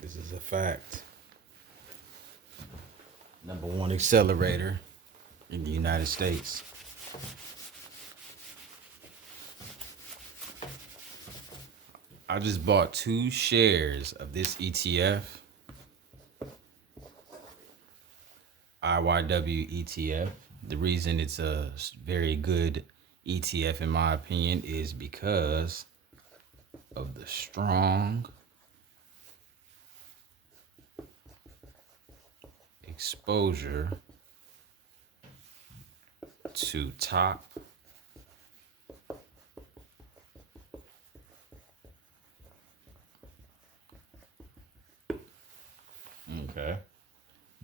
This is a fact. Number one accelerator in the United States. I just bought 2 shares of this ETF, IYW ETF. The reason it's a very good ETF, in my opinion, is because of the strong exposure to top okay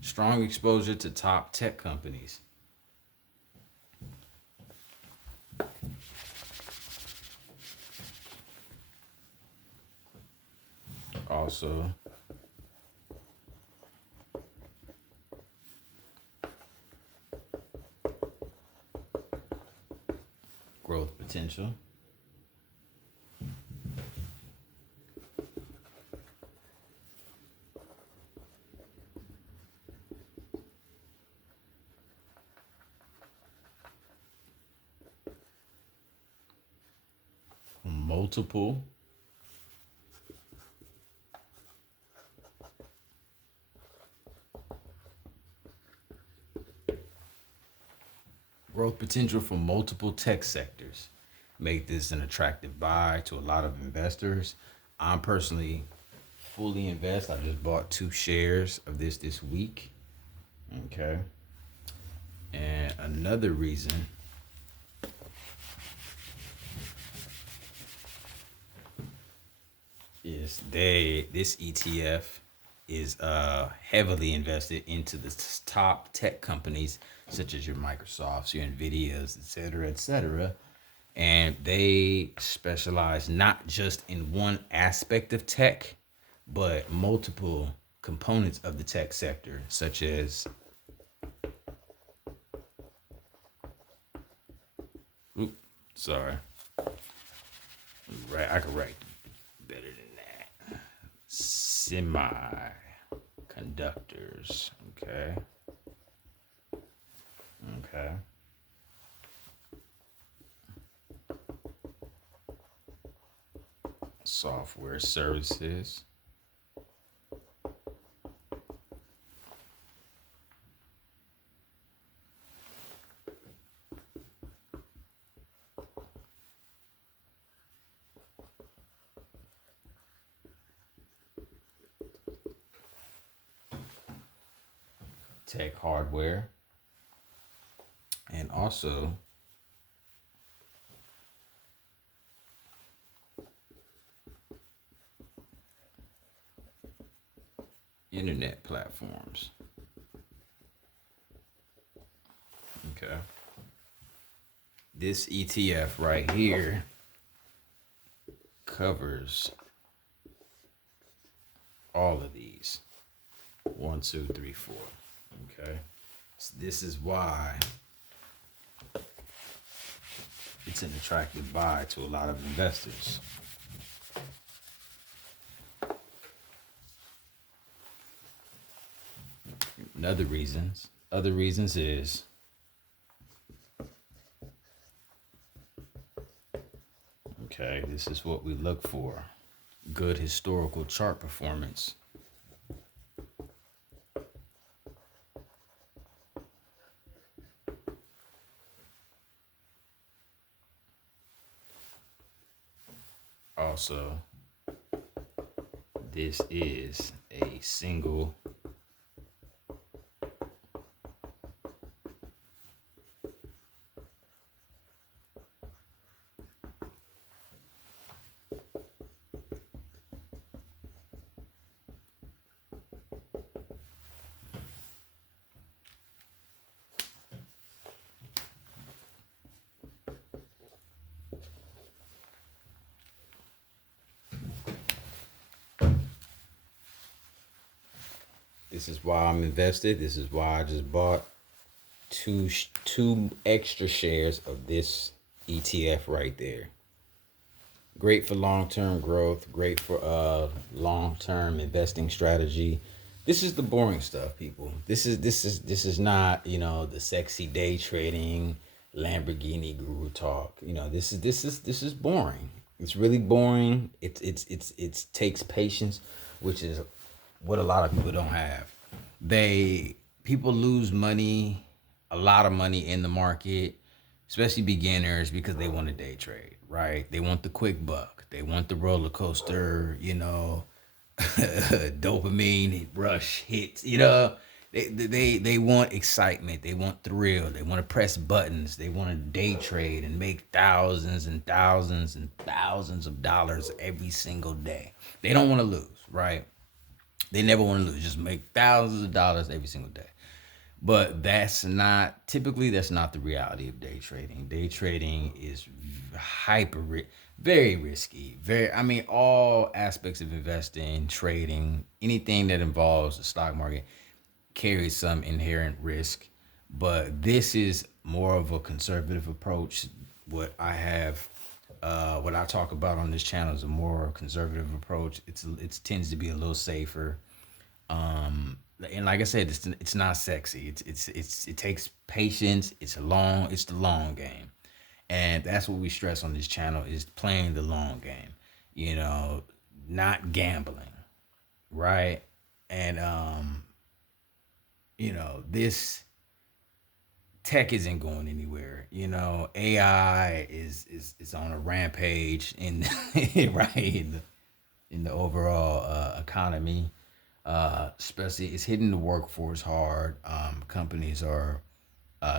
strong exposure to top tech companies. Also, growth potential. Multiple growth potential from multiple tech sectors make this an attractive buy to a lot of investors. I'm personally fully invest. I just bought 2 shares of this week. Okay. And another reason is this ETF is heavily invested into the top tech companies such as your Microsofts, your Nvidias, et cetera, and they specialize not just in one aspect of tech, but multiple components of the tech sector, such as sorry, right, I could write better than that. Semiconductors. Okay. Okay. Software services. Tech hardware. And also internet platforms. Okay. This ETF right here covers all of these. 1, 2, 3, 4. Okay. So this is why it's an attractive buy to a lot of investors. Other reasons is okay, this is what we look for. Good historical chart performance. Also, this is a single This is why I'm invested. This is why I just bought two extra shares of this ETF right there. Great for long-term growth, great for long-term investing strategy. This is the boring stuff, people. This is not, the sexy day trading Lamborghini guru talk. This is boring. It's really boring. It takes patience, which is what a lot of people don't have. People lose money, a lot of money in the market, especially beginners, because they want to day trade, right? They want the quick buck. They want the roller coaster, dopamine rush hits, they want excitement, they want thrill, they want to press buttons, they want to day trade and make thousands and thousands and thousands of dollars every single day. They don't want to lose, right? They never want to lose, just make thousands of dollars every single day. But that's not the reality of day trading. Day trading is very risky. All aspects of investing, trading, anything that involves the stock market carries some inherent risk. But this is more of a conservative approach. What I talk about on this channel is a more conservative approach. It tends to be a little safer. And like I said, it's not sexy. It takes patience. It's the long game, and that's what we stress on this channel, is playing the long game. Not gambling, right? And this tech isn't going anywhere. AI is on a rampage in right in the overall economy. Especially, it's hitting the workforce hard. Companies are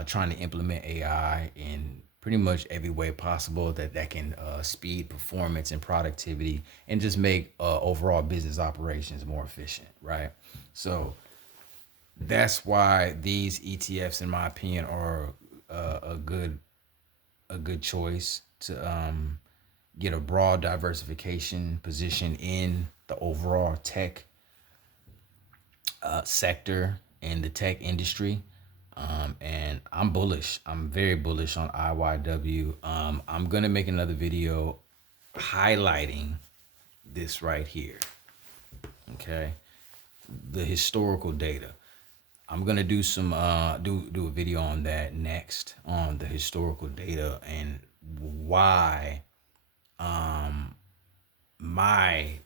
trying to implement AI in pretty much every way possible that can speed performance and productivity and just make overall business operations more efficient, right? So that's why these ETFs, in my opinion, are a good choice to get a broad diversification position in the overall tech sector in the tech industry. And I'm bullish. I'm very bullish on IYW. I'm gonna make another video highlighting this right here. Okay, the historical data. I'm gonna do some do a video on that next, on the historical data and why my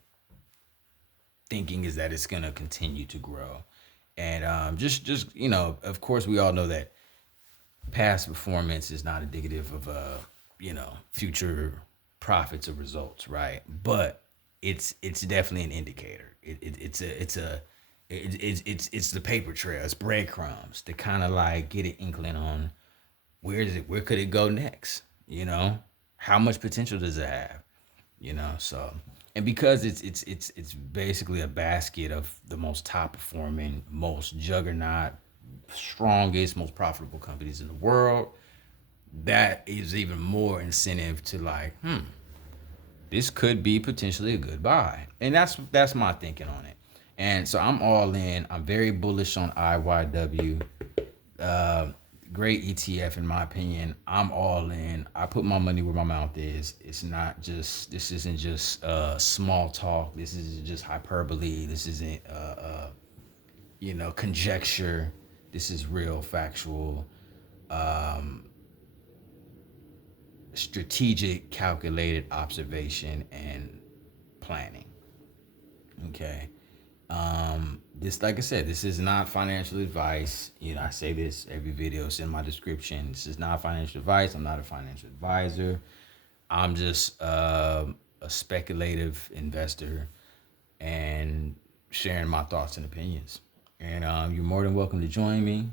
thinking is that it's gonna continue to grow. And just of course, we all know that past performance is not indicative of future profits or results, right? But it's definitely an indicator. It's the paper trail. It's breadcrumbs to kind of like get an inkling on where could it go next. How much potential does it have? So, and because it's basically a basket of the most top performing, most juggernaut, strongest, most profitable companies in the world, that is even more incentive to like, this could be potentially a good buy. And that's my thinking on it. And so I'm all in. I'm very bullish on IYW. Great ETF in my opinion. I'm all in. I put my money where my mouth is. This isn't just small talk. This isn't just hyperbole. This isn't conjecture. This is real factual, strategic, calculated observation and planning. Okay. This, like I said, this is not financial advice. I say this every video. It's in my description. This is not financial advice. I'm not a financial advisor. I'm just a speculative investor and sharing my thoughts and opinions. And you're more than welcome to join me.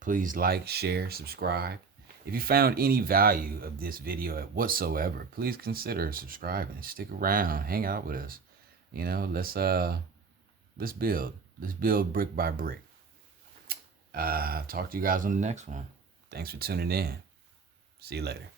Please like, share, subscribe. If you found any value of this video whatsoever, please consider subscribing. Stick around, hang out with us. Let's build. Let's build brick by brick. Talk to you guys on the next one. Thanks for tuning in. See you later.